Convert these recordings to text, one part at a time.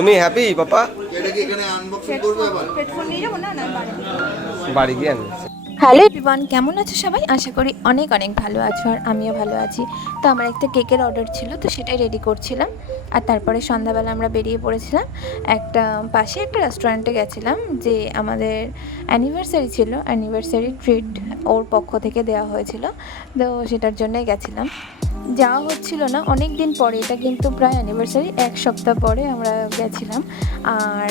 তুমি হ্যাপি পাপা? এটা কি এখানে আনবক্সিং করবে আবার? হেডফোন নিয়ে যাবো না বাড়ি গিয়ে আনবে। হ্যালো এভরিওয়ান, কেমন আছো সবাই? আশা করি অনেক অনেক ভালো আছো, আর আমিও ভালো আছি। তো আমার একটা কেকের অর্ডার ছিল, তো সেটাই রেডি করছিলাম। আর তারপরে সন্ধ্যাবেলা আমরা বেরিয়ে পড়েছিলাম, একটা পাশে একটা রেস্টুরেন্টে গেছিলাম, যে আমাদের অ্যানিভার্সারি ছিল, অ্যানিভার্সারি ট্রিট ওর পক্ষ থেকে দেওয়া হয়েছিল, তো সেটার জন্যই গেছিলাম। যাওয়া হচ্ছিল না অনেক দিন পরে, এটা কিন্তু প্রায় অ্যানিভার্সারি 1 সপ্তাহ পরে আমরা গেছিলাম। আর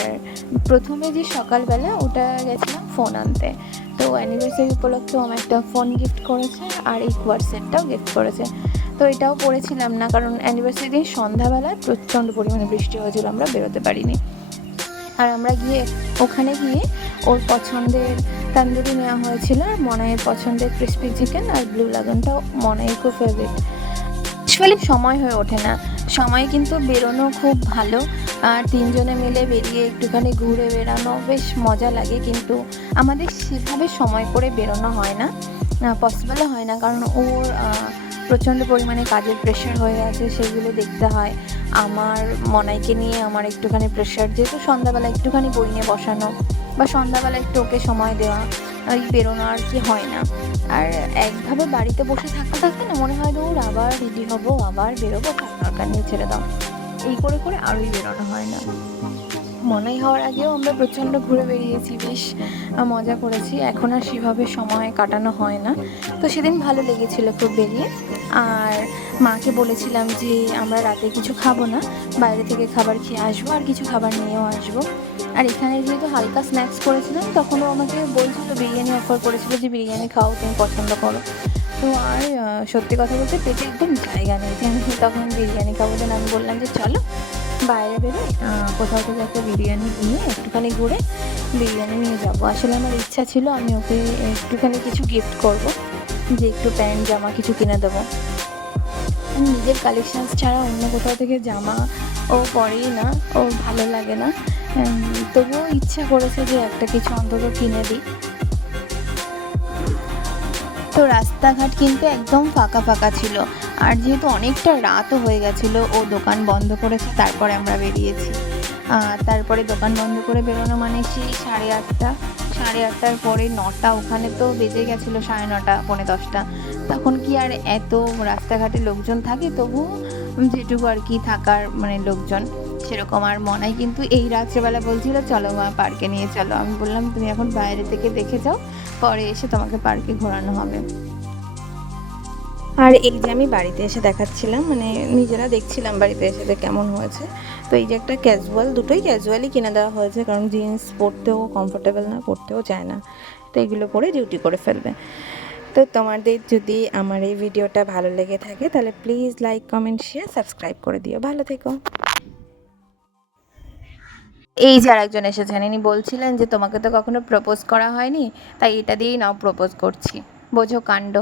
প্রথমে যে সকালবেলা ওটা গেছিলাম ফোন আনতে, তো অ্যানিভার্সারি উপলক্ষে ও একটা ফোন গিফট করেছে আর এই কোয়ারসেটটাও গিফট করেছে। তো এটাও পড়েছিলাম না, কারণ অ্যানিভার্সারি দিন সন্ধ্যাবেলায় প্রচণ্ড পরিমাণে বৃষ্টি হয়েছিল, আমরা বেরোতে পারিনি। আর আমরা গিয়ে ওখানে গিয়ে ওর পছন্দের তান্দুরি নেওয়া হয়েছিল, আর মনাইয়ের পছন্দের ক্রিসপি চিকেন, আর ব্লু লাগনটাও মনাইয়ের খুব ফেভারিট। অ্যাকচুয়ালি সময় হয়ে ওঠে না, সময় কিন্তু বেরোনো খুব ভালো, আর তিনজনে মিলে বেরিয়ে একটুখানি ঘুরে বেড়ানো বেশ মজা লাগে, কিন্তু আমাদের সেভাবে সময় করে বেরোনো হয় না, পসিবলও হয় না, কারণ ওর প্রচণ্ড পরিমাণে কাজের প্রেশার হয়ে আছে, সেগুলো দেখতে হয়। আমার মনাইকে নিয়ে আমার একটুখানি প্রেশার, যেহেতু সন্ধ্যাবেলা একটুখানি বই নিয়ে বসানো বা সন্ধ্যাবেলা একটু ওকে সময় দেওয়া, ওই বেরোনো আর কি হয় না। আর একভাবে বাড়িতে বসে থাকতে থাকতে না মনে হয় দৌড় আবার রেডি হবো, আবার বেরোবো, তার দরকার নিয়ে ছেড়ে দাও, এই করে করে আরোই বেরোনো হয় না। মনাই হওয়ার আগেও আমরা প্রচণ্ড ঘুরে বেরিয়েছি, বেশ মজা করেছি, এখন আর সেভাবে সময় কাটানো হয় না। তো সেদিন ভালো লেগেছিল খুব বেরিয়ে। আর মাকে বলেছিলাম যে আমরা রাতে কিছু খাবো না, বাইরে থেকে খাবার খেয়ে আসবো, আর কিছু খাবার নিয়েও আসবো। আর এখানে যেহেতু হালকা স্ন্যাক্স করেছিলাম, তখনও আমাকে বলছিল, বিরিয়ানি অফার করেছিল যে বিরিয়ানি খাও, তুমি পছন্দ করো। তো আর সত্যি কথা বলতে পেটে একদম জায়গা নেই যে আমি তখন বিরিয়ানি খাবো, যেন আমি বললাম যে চলো বাইরে বেরোই, কোথাও থেকে একটা বিরিয়ানি নিয়ে একটুখানি ঘুরে বিরিয়ানি নিয়ে যাবো। আসলে আমার ইচ্ছা ছিল আমি ওকে একটুখানি কিছু গিফট করব, যে একটু প্যান্ট জামা কিছু কিনে দেবো। নিজের কালেকশানস ছাড়া অন্য কোথাও থেকে জামা ও পরেই না, ওর ভালো লাগে না, তবুও ইচ্ছা করেছে যে একটা কিছু অন্তত কিনে দিই। তো রাস্তাঘাট কিন্তু একদম ফাঁকা ফাঁকা ছিল, আর যেহেতু অনেকটা রাতও হয়ে গেছিলো, ও দোকান বন্ধ করেছে, তারপরে আমরা বেরিয়েছি। তারপরে দোকান বন্ধ করে বেরোনো মানে সেই 8:30, 8:30টার পরে 9টা, ওখানে তো বেজে গেছিলো 9:30, 9:45। তখন কি আর এত রাস্তাঘাটে লোকজন থাকে, তবু যেটুকু আর কি থাকার মানে লোকজন সেরকম। আর মনাই কিন্তু এই রাত্রেবেলা বলছিল চলো মা পার্কে নিয়ে চলো, আমি বললাম তুমি এখন বাইরে থেকে দেখে যাও, পরে এসে তোমাকে পার্কে ঘোরানো হবে। আর এই যে আমি বাড়িতে এসে দেখাচ্ছিলাম, মানে নিজেরা দেখছিলাম বাড়িতে এসে যে কেমন হয়েছে। তো এই যে একটা ক্যাজুয়াল, দুটোই ক্যাজুয়ালি কিনে দেওয়া হয়েছে, কারণ জিন্স পরতেও কমফোর্টেবল না, পরতেও চায় না, তো এগুলো পরে ডিউটি করে ফেলবে। তো তোমাদের যদি আমার এই ভিডিওটা ভালো লেগে থাকে, তাহলে please like, comment, share, subscribe করে দিও। ভালো থেকো। এই যে আরেকজন এসেছেন, ইনি বলছিলেন যে তোমাকে তো কখনো প্রপোজ করা হয়নি, তাই এটা দিয়েই নাও প্রপোজ করছি, বোঝো কাণ্ড।